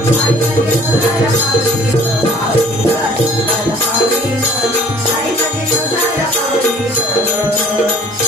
Thank you.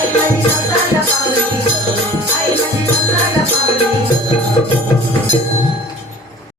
I Thank you.